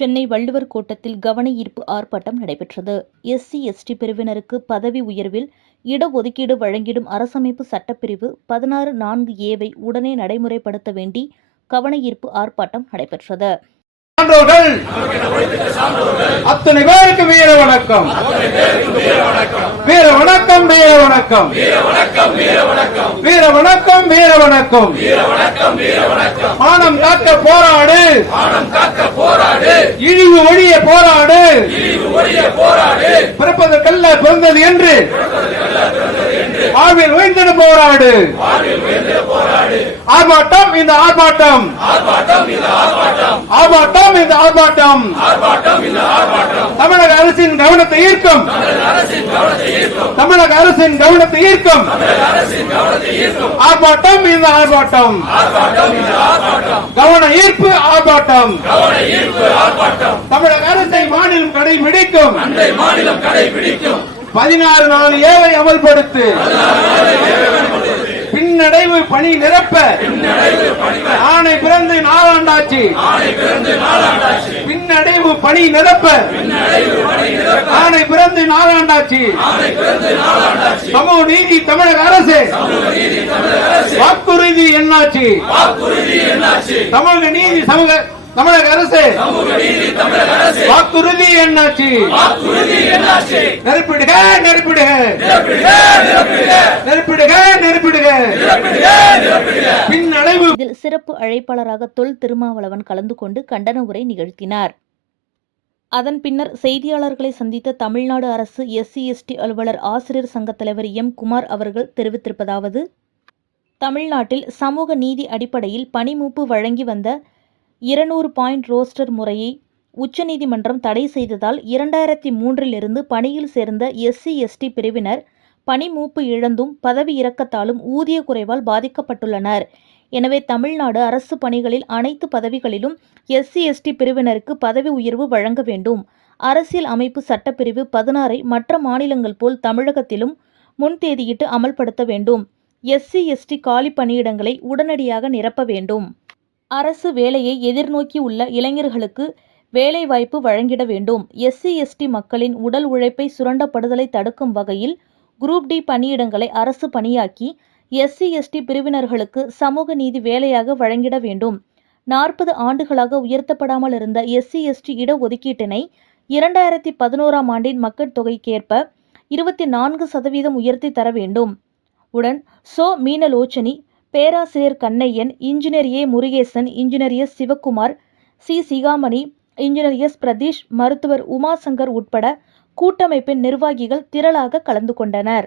சென்னை வள்ளுவர் கோட்டத்தில் கவன ஈர்ப்பு ஆர்ப்பாட்டம் நடைபெற்றது. எஸ்சி எஸ்டி பிரிவினருக்கு பதவி உயர்வில் இடஒதுக்கீடு வழங்கிடும் அரசமைப்பு சட்டப்பிரிவு பதினாறு நான்கு ஏவை உடனே நடைமுறைப்படுத்த வேண்டி கவன ஈர்ப்பு ஆர்ப்பாட்டம் நடைபெற்றது. சான்றோர்கள். அத்தனை பேருக்கு வீர வணக்கம். வீர வணக்கம் வீர வணக்கம். வீர வணக்கம் வீர வணக்கம். மானம் காக்க போராடு. இழிவு ஒழிய போராடு. பிறப்பதற்கல்ல பிறந்தது என்று. வாழ்வில் உயர்ந்திட போராடு. ஆர்ப்பாட்டம் இந்த ஆர்ப்பாட்டம். ஆர்ப்பாட்டம் இந்த ஆர்ப்பாட்டம். தமிழக அரசின் கவனத்தை ஈர்க்கும். தமிழக அரசின் கவனத்தை ஈர்க்கும். ஆர்ப்பாட்டம் இந்த ஆர்ப்பாட்டம். கவன ஈர்ப்பு ஆர்ப்பாட்டம். தமிழக அரசை மாநிலம் கடைபிடிக்கும். பதினாறு நாள் ஏழை அமல்படுத்து. பின்னடைவு பணி நிரப்ப ஆணை பிறந்து நாளாண்டாச்சு பின்னடைவு பணி நிரப்ப ஆணை பிறந்து நாளாண்டாச்சு சமூக நீதி தமிழக அரசு வாக்குறுதி என்னாச்சு தமிழக நீதி சமூக தமிழக அரசு வாக்குறுதி என்னாச்சு? நெருப்பிடுக நெருப்பிடுக. நெருப்பிடுக நெருப்பிடுக. பின்னடைவு. இதில் சிறப்பு அழைப்பாளராக தொல் திருமாவளவன் கலந்து கொண்டு கண்டன உரை நிகழ்த்தினார். அதன் பின்னர் செய்தியாளர்களை சந்தித்த தமிழ்நாடு அரசு எஸ்சி எஸ்டி அலுவலர் ஆசிரியர் சங்க தலைவர் எம். குமார் அவர்கள் தெரிவித்திருப்பதாவது தமிழ்நாட்டில் சமூக நீதி அடிப்படையில் பணிமூப்பு வழங்கி வந்த இருநூறு பாயிண்ட் ரோஸ்டர் முறையை உச்சநீதிமன்றம் தடை செய்ததால் இரண்டாயிரத்தி மூன்றிலிருந்து பணியில் சேர்ந்த எஸ்சி எஸ்டி பிரிவினர் பணிமூப்பு இழந்தும் பதவி இறக்கத்தாலும் ஊதிய குறைவால் பாதிக்கப்பட்டுள்ளனர். எனவே தமிழ்நாடு அரசு பணிகளில் அனைத்து பதவிகளிலும் எஸ்சி எஸ்டி பிரிவினருக்கு பதவி உயர்வு வழங்க வேண்டும். அரசியல் அமைப்பு சட்டப்பிரிவு பதினாறை மற்ற மாநிலங்கள் போல் தமிழகத்திலும் முன்தேதியிட்டு அமல்படுத்த வேண்டும். எஸ்சி எஸ்டி காலி பணியிடங்களை உடனடியாக நிரப்ப வேண்டும். அரசு வேலையை எதிர்நோக்கி உள்ள இளைஞர்களுக்கு வேலைவாய்ப்பு வழங்கிட வேண்டும். எஸ்சி எஸ்டி மக்களின் உடல் உழைப்பை சுரண்டப்படுதலை தடுக்கும் வகையில் குரூப் டி பணியிடங்களை அரசு பணியாக்கி எஸ்சி எஸ்டி பிரிவினர்களுக்கு சமூக நீதி வேலையாக வழங்கிட வேண்டும். நாற்பது ஆண்டுகளாக உயர்த்தப்படாமல் இருந்த எஸ்சி எஸ்டி இடஒதுக்கீட்டினை இரண்டாயிரத்தி பதினோராம் ஆண்டின் மக்கள் தொகைக்கேற்ப இருபத்தி நான்கு சதவீதம் உயர்த்தி தர வேண்டும். உடன் சோ மீனலோச்சனி பேராசிரியர் Kannaiyan engineer A. Murugesan engineer S. Sivakumar C. Sigamani engineer S. Pradeesh மருத்துவர் உமாசங்கர் உட்பட கூட்டமைப்பின் நிர்வாகிகள் திரளாக கலந்து கொண்டனர்.